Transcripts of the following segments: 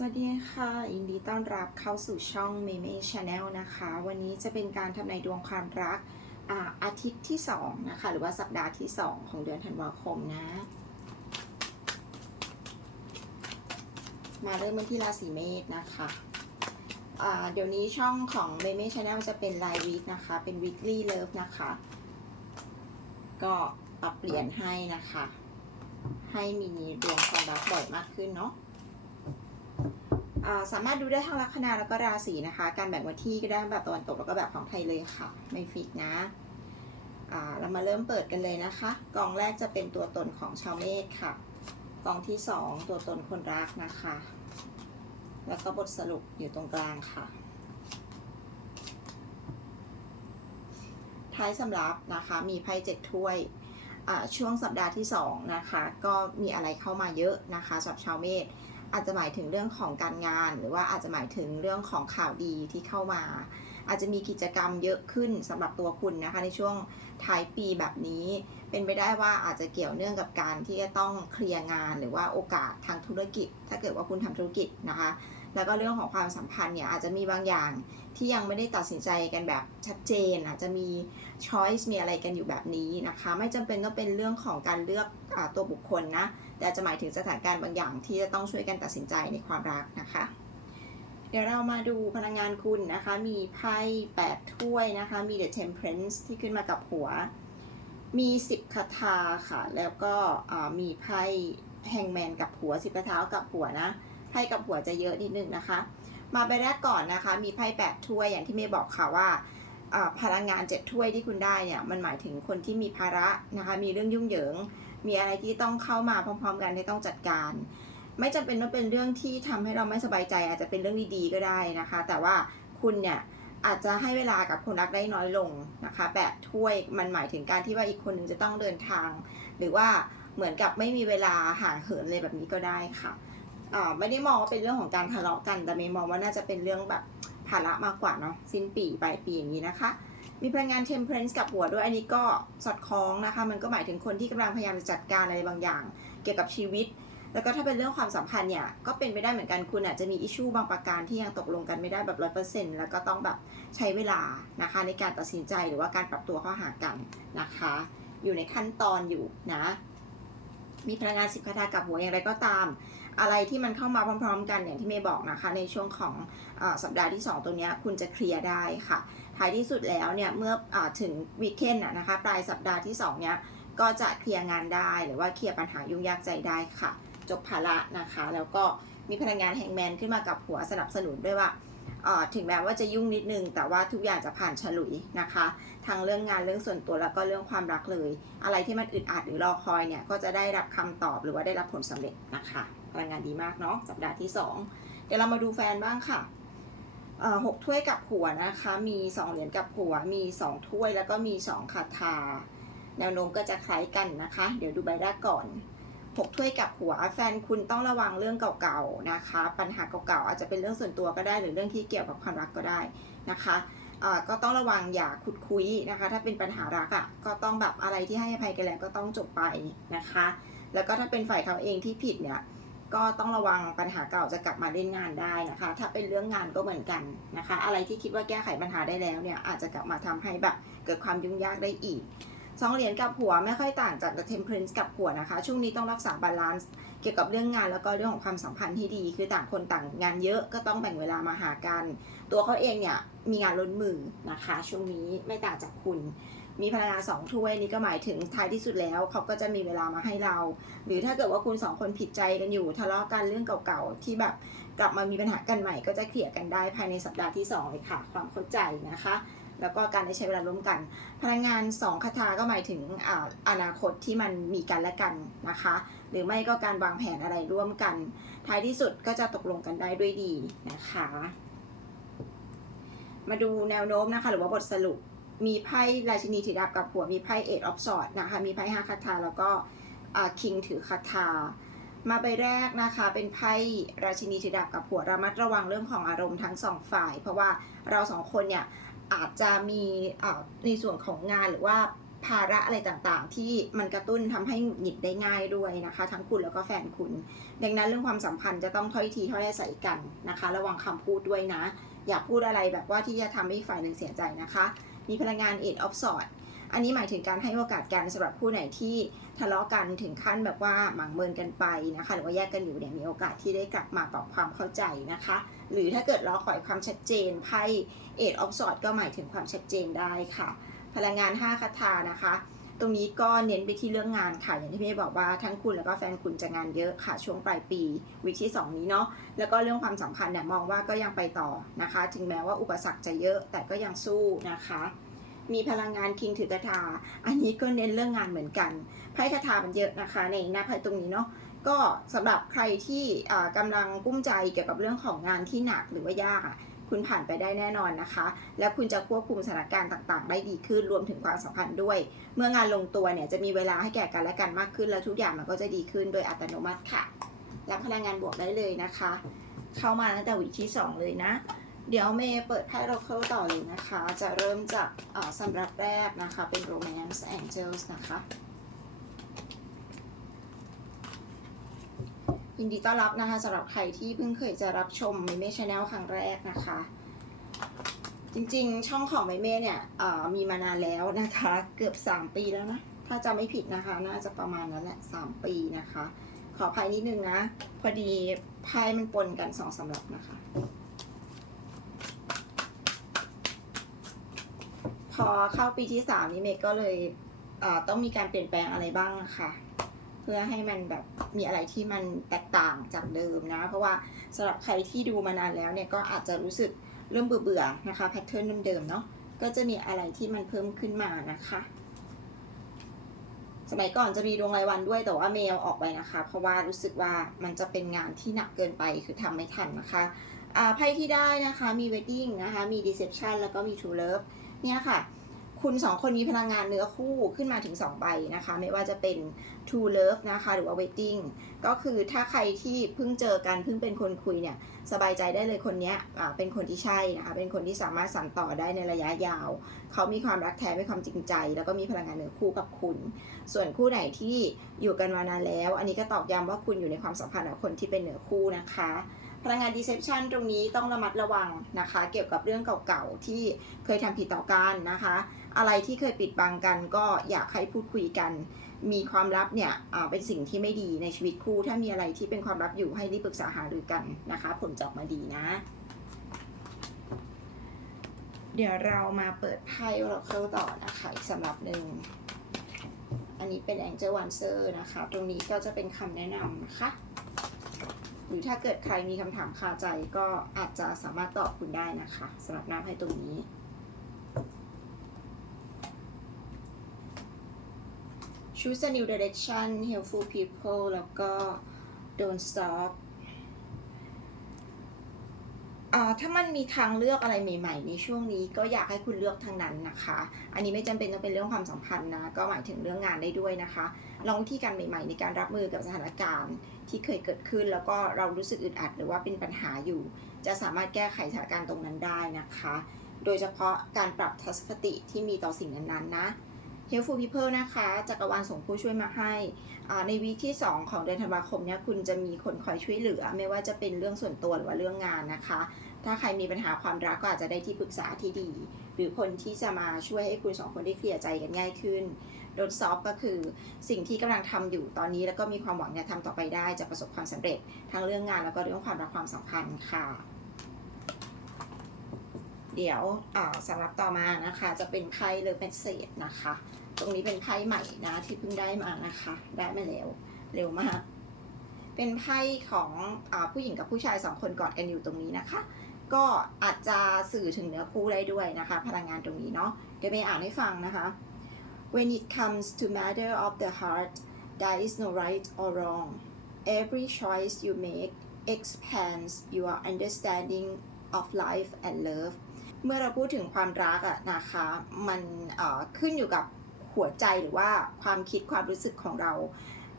สวัสดีค่ะยินดีต้อนรับเข้าสู่ช่อง m ม m e Channel นะคะ วันนี้จะเป็นการทำนายดวงความรักอาอาทิตย์ที่2นะคะ หรือว่าสัปดาห์ที่ 2 ของเดือนธันวาคมนะ มาเริ่มกันที่ราศีเมษนะคะเดี๋ยวนี้ช่องของ m ม m e Channel จะเป็นรายวีคนะคะ เป็น weekly love นะคะ ก็ปรับเปลี่ยนให้นะคะ ให้มีดวงความรักบ่อยมากขึ้นเนาะ สามารถดูได้ทั้งลัคนาแล้วก็ราศีนะคะ การแบ่งวันที่ก็ได้แบบตะวันตกแล้วก็แบบของไทยเลยค่ะ ไม่ฟิกนะเรามาเริ่มเปิดกันเลยนะคะ กองแรกจะเป็นตัวตนของชาวเมษค่ะ กองที่สองตัวตนคนรักนะคะ แล้วก็บทสรุปอยู่ตรงกลางค่ะ ท้ายสำรับนะคะ มีไพ่เจ็ดถ้วยอ่าช่วงสัปดาห์ที่สองนะคะ ก็มีอะไรเข้ามาเยอะนะคะสำหรับชาวเมษ อาจจะหมายถึงเรื่องของการงาน หรือว่าอาจจะหมายถึงเรื่องของข่าวดีที่เข้ามา อาจจะมีกิจกรรมเยอะขึ้นสำหรับตัวคุณนะคะ ในช่วงท้ายปีแบบนี้ เป็นไปได้ว่าอาจจะเกี่ยวเนื่องกับการที่จะต้องเคลียร์งาน หรือว่าโอกาสทางธุรกิจ ถ้าเกิดว่าคุณทำธุรกิจนะคะ แล้วก็เรื่องของความสัมพันธ์เนี่ยอาจจะมีบางอย่างที่ยังไม่ได้ตัดสินใจกันแบบชัดเจน อาจจะมี choice มีอะไรกันอยู่แบบนี้นะคะ ไม่จำเป็นต้องเป็นเรื่องของการเลือกอตัวบุคคลนะ แต่จะหมายถึงสถานการณ์บางอย่างที่จะต้องช่วยกันตัดสินใจในความรักนะคะ เดี๋ยวเรามาดูพลังงานคุณนะคะ มีไพ่8ถ้วยนะคะ มี The Temperance ที่ขึ้นมากับหัว มี 10คาถาค่ะ แล้วก็มีไพ่แฮงแมนกับหัว 10คาถากับหัวนะ ไพ่กับหัวจะเยอะนิดนึงนะคะ มาใบแรกก่อนนะคะ มีไพ่8ถ้วยอย่างที่เมย์บอกค่ะว่าพลังงาน7ถ้วยที่คุณได้เนี่ยมันหมายถึงคนที่มีภาระนะคะ มีเรื่องยุ่งเหยิง มีอะไรที่ต้องเข้ามาพร้อม ๆ กันที่ต้องจัดการ ไม่จำเป็นว่าเป็นเรื่องที่ทำให้เราไม่สบายใจ อาจจะเป็นเรื่องดีๆก็ได้นะคะ แต่ว่าคุณเนี่ยอาจจะให้เวลากับคนรักได้น้อยลงนะคะแปดถ้วยมันหมายถึงการที่ว่าอีกคนหนึ่งจะต้องเดินทาง หรือว่าเหมือนกับไม่มีเวลาห่างเหินเลยแบบนี้ก็ได้ค่ะ ไม่ได้มองว่าเป็นเรื่องของการทะเลาะกัน แต่เมย์มองว่าน่าจะเป็นเรื่องแบบภาระมากกว่าเนาะสิ้นปีปลายปีอย่างนี้นะคะ มีพลังงาน temperance กับหัวด้วยอันนี้ก็สอดคล้องนะคะ มันก็หมายถึงคนที่กำลังพยายามจะจัดการอะไรบางอย่าง เกี่ยวกับชีวิต แล้วก็ถ้าเป็นเรื่องความสัมพันธ์เนี่ยก็เป็นไปได้เหมือนกันคุณอาจจะมีอิชชูบางประการที่ยังตกลงกันไม่ได้แบบร้อยเปอร์เซ็นต์แล้วก็ต้องแบบใช้เวลานะคะในการตัดสินใจหรือว่าการปรับตัวเข้าหากันนะคะ อยู่ในขั้นตอนอยู่นะมีพลังงานสิบคาถากับหัวอย่างไรก็ตาม อะไรที่มันเข้ามาพร้อมๆ กันอย่างที่เมย์บอกนะคะ ในช่วงของอสัปดาห์ที่ 2 ตัวนี้คุณจะเคลียร์ได้ค่ะท้ายที่สุดแล้วเนี่ยเมื่ออถึงวีคเคนนะคะปลายสัปดาห์ที่2เนี้ยก็จะเคลียร์งานได้หรือว่าเคลียร์ปัญหายุ่งยากใจได้ค่ะ จบภาระนะคะ แล้วก็มีพลังงานแฮงแมนขึ้นมากับหัวสนับสนุนด้วยว่าถึงแม้ว่าจะยุ่งนิดนึง แต่ว่าทุกอย่างจะผ่านฉลุยนะคะ ทั้งเรื่องงานเรื่องส่วนตัวแล้วก็เรื่องความรักเลย อะไรที่มันอึดอัดหรือรอคอยเนี่ย ก็จะได้รับคำตอบหรือว่าได้รับผลสำเร็จนะคะ ลังงานดีมากเนาะสัปดาห์ที่สองเดี๋ยวเรามาดูแฟนบ้างค่ะหกถ้วยกับหัวนะคะ มีสองเหรียญกับหัว มีสองถ้วยแล้วก็มีสองคาถาแนวโน้มก็จะคล้ายกันนะคะ เดี๋ยวดูใบแรกก่อนหกถ้วยกับหัวแฟนคุณต้องระวังเรื่องเก่าๆนะคะ ปัญหาเก่าๆอาจจะเป็นเรื่องส่วนตัวก็ได้ หรือเรื่องที่เกี่ยวกับความรักก็ได้นะคะก็ต้องระวังอย่าขุดคุยนะคะ ถ้าเป็นปัญหารักอะ่ะก็ต้องแบบอะไรที่ให้อภัยกันแล้วก็ต้องจบไปนะคะ แล้วก็ถ้าเป็นฝ่ายเขาเองที่ผิดเนี่ย ก็ต้องระวังปัญหาเก่าจะกลับมาเล่นงานได้นะคะ ถ้าเป็นเรื่องงานก็เหมือนกันนะคะ อะไรที่คิดว่าแก้ไขปัญหาได้แล้วเนี่ยอาจจะกลับมาทำให้แบบเกิดความยุ่งยากได้อีกสองเหรียญกับหัวไม่ค่อยต่างจาก The Temperance กับหัวนะคะ ช่วงนี้ต้องรักษาบาลานซ์เกี่ยวกับเรื่องงานแล้วก็เรื่องของความสัมพันธ์ที่ดี คือต่างคนต่างงานเยอะก็ต้องแบ่งเวลามาหากัน ตัวเขาเองเนี่ยมีงานล้นมือนะคะ ช่วงนี้ไม่ต่างจากคุณ มีพลังงานสองถ้วยนี่ก็หมายถึงท้ายที่สุดแล้วเขาก็จะมีเวลามาให้เรา หรือถ้าเกิดว่าคุณสองคนผิดใจกันอยู่ทะเลาะกันเรื่องเก่าๆที่แบบกลับมามีปัญหากันใหม่ ก็จะเคลียร์กันได้ภายในสัปดาห์ที่สองเลยค่ะ ความเข้าใจนะคะ แล้วก็การได้ใช้เวลาร่วมกัน พลังงานสองคาถาก็หมายถึงออนาคตที่มันมีกันและกันนะคะ หรือไม่ก็การวางแผนอะไรร่วมกัน ท้ายที่สุดก็จะตกลงกันได้ด้วยดีนะคะ มาดูแนวโน้มนะคะ หรือว่าบทสรุป มีไพ่ราชินีถือดาบกับหัวมีไพ่เอ็ดออฟสอดนะคะ มีไพ่ห้าคาถาแล้วก็คิงถือคาถามาใบแรกนะคะเป็นไพ่ราชินีถือดาบกับหัวระมัดระวังเรื่องของอารมณ์ทั้งสองฝ่าย เพราะว่าเราสองคนเนี่ยอาจจะมีในส่วนของงานหรือว่าภาระอะไรต่างๆ ที่มันกระตุ้นทำให้หงุดหงิดได้ง่ายด้วยนะคะ ทั้งคุณแล้วก็แฟนคุณ ดังนั้นเรื่องความสัมพันธ์จะต้องถ้อยทีถ้อยอาศัยกันนะคะ ระวังคำพูดด้วยนะ อย่าพูดอะไรแบบว่าที่จะทำให้ฝ่ายหนึ่งเสียใจนะคะ มีพลังงานเอ็ดออฟสอดอันนี้หมายถึงการให้โอกาสกันสำหรับผู้ไหนที่ทะเลาะกันถึงขั้นแบบว่าหมางเมินกันไปนะคะ หรือว่าแยกกันอยู่เนี่ยมีโอกาสที่ได้กลับมาปรับความเข้าใจนะคะ หรือถ้าเกิดรอคอยความชัดเจนไพ่เอ็ดออฟสอดก็หมายถึงความชัดเจนได้ค่ะ พลังงาน 5 คาถานะคะ ตรงนี้ก็เน้นไปที่เรื่องงานค่ะ อย่างที่พี่บอกว่าทั้งคุณแล้วก็แฟนคุณจะงานเยอะค่ะช่วงปลายปีวิกที่ 2 นี้เนาะแล้วก็เรื่องความสัมพันธ์เนี่ยมองว่าก็ยังไปต่อนะคะ ถึงแม้ว่าอุปสรรคจะเยอะแต่ก็ยังสู้นะคะมีพลังงานคิงถือกระทา อันนี้ก็เน้นเรื่องงานเหมือนกัน ไพ่คาถามันเยอะนะคะ ในหน้าไพ่ตรงนี้เนาะ ก็สำหรับใครที่อ่ากำลังกุ้มใจเกี่ยวกับเรื่องของงานที่หนักหรือว่ายากอะ คุณผ่านไปได้แน่นอนนะคะ แล้วคุณจะควบคุมสถานการณ์ต่างๆ ได้ดีขึ้นรวมถึงความสัมพันธ์ด้วย เมื่องานลงตัวเนี่ยจะมีเวลาให้แก่กันและกันมากขึ้น แล้วทุกอย่างมันก็จะดีขึ้นโดยอัตโนมัติค่ะรับพลังงานบวกได้เลยนะคะ เข้ามาตั้งแต่วิกที่ 2 เลยนะ เดี๋ยวเมย์เปิดไพ่เราเข้าต่อเลยนะคะ จะเริ่มจากอ่าสำหรับแรกนะคะเป็น Romance Angels นะคะ ยินดีต้อนรับนะคะสำหรับใครที่เพิ่งเคยจะรับชมเมเม่ชาแนลครั้งแรกนะคะ จริงๆ ช่องของเมเม่เนี่ยมีมานานแล้วนะคะ เกือบ 3 ปีแล้วนะ ถ้าจำไม่ผิดนะคะ น่าจะประมาณนั้นแหละ 3 ปีนะคะ ขออภัยนิดนึงนะ พอดีไพ่มันปนกันสองสำหรับนะคะ พอเข้าปีที่ 3 นี้เมย์ก็เลยต้องมีการเปลี่ยนแปลงอะไรบ้างนะคะ พื่อให้มันแบบมีอะไรที่มันแตกต่างจากเดิมนะ เพราะว่าสำหรับใครที่ดูมานานแล้วเนี่ยก็อาจจะรู้สึกเริ่มเบื่อๆนะคะแพทเทิร์นเดิมๆเนาะก็จะมีอะไรที่มันเพิ่มขึ้นมานะคะ สมัยก่อนจะมีดวงรายวันด้วยแต่ว่าเมลออกไปนะคะ เพราะว่ารู้สึกว่ามันจะเป็นงานที่หนักเกินไปคือทำไม่ทันนะคะอ่าไพ่ที่ได้นะคะมี wedding นะคะมี deception แล้วก็มี true love เนี่ยค่ะ คุณสองคนมีพลังงานเนื้อคู่ขึ้นมาถึง 2 ใบนะคะ ไม่ว่าจะเป็น True Love นะคะ หรือว่า Waiting ก็คือถ้าใครที่เพิ่งเจอกันเพิ่งเป็นคนคุยเนี่ย สบายใจได้เลยคนนี้เป็นคนที่ใช่นะคะ เป็นคนที่สามารถสั่นต่อได้ในระยะยาว เขามีความรักแท้มีความจริงใจ แล้วก็มีพลังงานเนื้อคู่กับคุณ ส่วนคู่ไหนที่อยู่กันมานานแล้ว อันนี้ก็ตอกย้ำว่าคุณอยู่ในความสัมพันธ์กับคนที่เป็นเนื้อคู่นะคะพลังงาน deception ตรงนี้ต้องระมัดระวังนะคะ เกี่ยวกับเรื่องเก่าๆ ที่เคยทำผิดต่อกันนะคะ อะไรที่เคยปิดบังกัน ก็อยากให้พูดคุยกัน มีความลับเนี่ยอ่าเป็นสิ่งที่ไม่ดีในชีวิตคู่ ถ้ามีอะไรที่เป็นความลับอยู่ให้รีบปรึกษาหารือกันนะคะ ผลจะออกมาดีนะ เดี๋ยวเรามาเปิดไพ่เราเข้าต่อนะคะอีกสำหรับหนึ่ง อันนี้เป็น Angel Answer นะคะ ตรงนี้ก็จะเป็นคำแนะนำนะคะหรือถ้าเกิดใครมีคำถามคาใจก็อาจจะสามารถตอบคุณได้นะคะสำหรับหน้าไพ่ตรงนี้ choose a new direction helpful people แล้วก็ don't stop อ่าถ้ามันมีทางเลือกอะไรใหม่ ๆ ในช่วงนี้ก็อยากให้คุณเลือกทางนั้นนะคะ อันนี้ไม่จำเป็นต้องเป็นเรื่องความสัมพันธ์นะ ก็หมายถึงเรื่องงานได้ด้วยนะคะ ลองวิธีการใหม่ๆ ในการรับมือกับสถานการณ์ที่เคยเกิดขึ้น แล้วก็เรารู้สึกอึดอัดหรือว่าเป็นปัญหาอยู่ จะสามารถแก้ไขสถานการณ์ตรงนั้นได้นะคะ โดยเฉพาะการปรับทัศนคติที่มีต่อสิ่งนั้นๆนะ Helpful People นะคะจักรวาลส่งผู้ช่วยมาให้ ในวีคที่ 2 ของเดือนธันวาคมเนี่ยคุณจะมีคนคอยช่วยเหลือ ไม่ว่าจะเป็นเรื่องส่วนตัวหรือว่าเรื่องงานนะคะ ถ้าใครมีปัญหาความรักก็อาจจะได้ที่ปรึกษาที่ดี หรือคนที่จะมาช่วยให้คุณสองคนได้เคลียร์ใจกันง่ายขึ้นโดนซอฟก็คือสิ่งที่กำลังทำอยู่ตอนนี้แล้วก็มีความหวังจะทำต่อไปได้จะประสบความสำเร็จทั้งเรื่องงานแล้วก็เรื่องความรักความสัมพันธ์ค่ะเดี๋ยวอ่าสำหรับต่อมานะคะจะเป็นไพ่เลอเป็นเศษนะคะ ตรงนี้เป็นไพ่ใหม่นะที่เพิ่งได้มานะคะ ได้มาแล้วเร็วมาก เป็นไพ่ของอผู้หญิงกับผู้ชายสองคนกอดกันอยู่ตรงนี้นะคะ ก็อาจจะสื่อถึงเนื้อคู่ได้ด้วยนะคะ พลังงานตรงนี้เนาะเดี๋ยวไปอ่านให้ฟังนะคะ When it comes to matter of the heart there is no right or wrong every choice you make expands your understanding of life and love เมื่อเราพูดถึงความรักอะนะคะ มันขึ้นอยู่กับ หัวใจหรือว่าความคิดความรู้สึกของเรา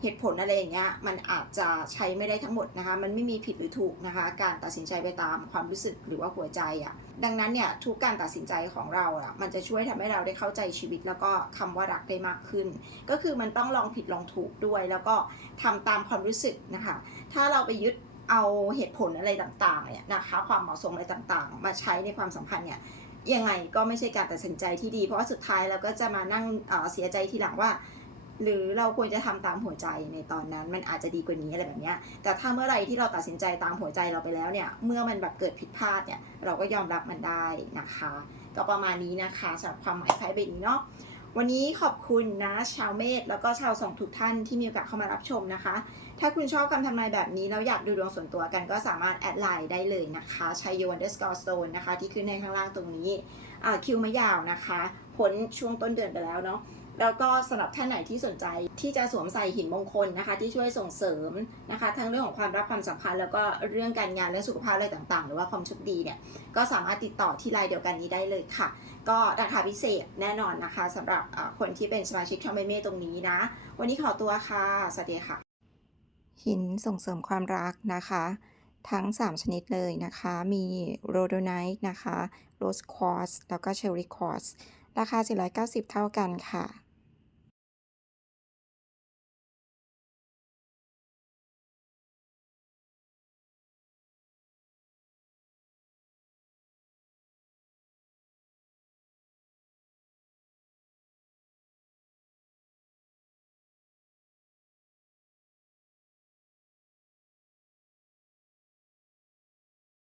เหตุผลอะไรอย่างเงี้ยมันอาจจะใช้ไม่ได้ทั้งหมดนะคะ มันไม่มีผิดหรือถูกนะคะ การตัดสินใจไปตามความรู้สึกหรือว่าหัวใจอะ่ะดังนั้นเนี่ยทุกการตัดสินใจของเราอะ่ะมันจะช่วยทำให้เราได้เข้าใจชีวิต แล้วก็คำว่ารักได้มากขึ้น ก็คือมันต้องลองผิดลองถูกด้วย แล้วก็ทำตามความรู้สึกนะคะ ถ้าเราไปยึดเอาเหตุผลอะไรต่างๆเนี่ยนะคะ ความเหมาะสมอะไรต่างๆ มาใช้ในความสัมพันธ์เนี่ย ยังไงก็ไม่ใช่การตัดสินใจที่ดี เพราะว่าสุดท้ายเราก็จะมานั่งเเสียใจทีหลังว่า หรือเราควรจะทำตามหัวใจในตอนนั้น มันอาจจะดีกว่านี้อะไรแบบเนี้ยแต่ถ้าเมื่อไรที่เราตัดสินใจตามหัวใจเราไปแล้วเนี่ย เมื่อมันแบบเกิดผิดพลาดเนี่ย เราก็ยอมรับมันได้นะคะ ก็ประมาณนี้นะคะสำหรับความหมายไพ่ใบนี้เนาะ วันนี้ขอบคุณนะชาวเมษแล้วก็ชาวสองทุกท่านที่มีโอกาสเข้ามารับชมนะคะ ถ้าคุณชอบคำทำนายแบบนี้แล้วอยากดูดวงส่วนตัวกันก็สามารถแอดไลน์ได้เลยนะคะชัยโย underscore stone นะคะ ที่ขึ้นในข้างล่างตรงนี้คิวไม่ยาวนะคะพ้นช่วงต้นเดือนไปแล้วเนาะ แล้วก็สำหรับท่านไหนที่สนใจที่จะสวมใส่หินมงคลนะคะ ที่ช่วยส่งเสริมนะคะ ทั้งเรื่องของความรักความสัมพันธ์แล้วก็เรื่องการงานเรื่องสุขภาพอะไรต่างๆ หรือว่าความโชคดีเนี่ยก็สามารถติดต่อที่ไลน์เดียวกันนี้ได้เลยค่ะ ก็ราคาพิเศษแน่นอนนะคะสำหรับคนที่เป็นสมาชิกช่องเมเม่ตรงนี้นะ วันนี้ขอตัวค่ะสวัสดีค่ะ หินส่งเสริมความรักนะคะทั้ง 3 ชนิดเลยนะคะ มีโรโดไนท์นะคะโรสควอสแล้วก็เชอริควอสราคา 490 เท่ากันค่ะ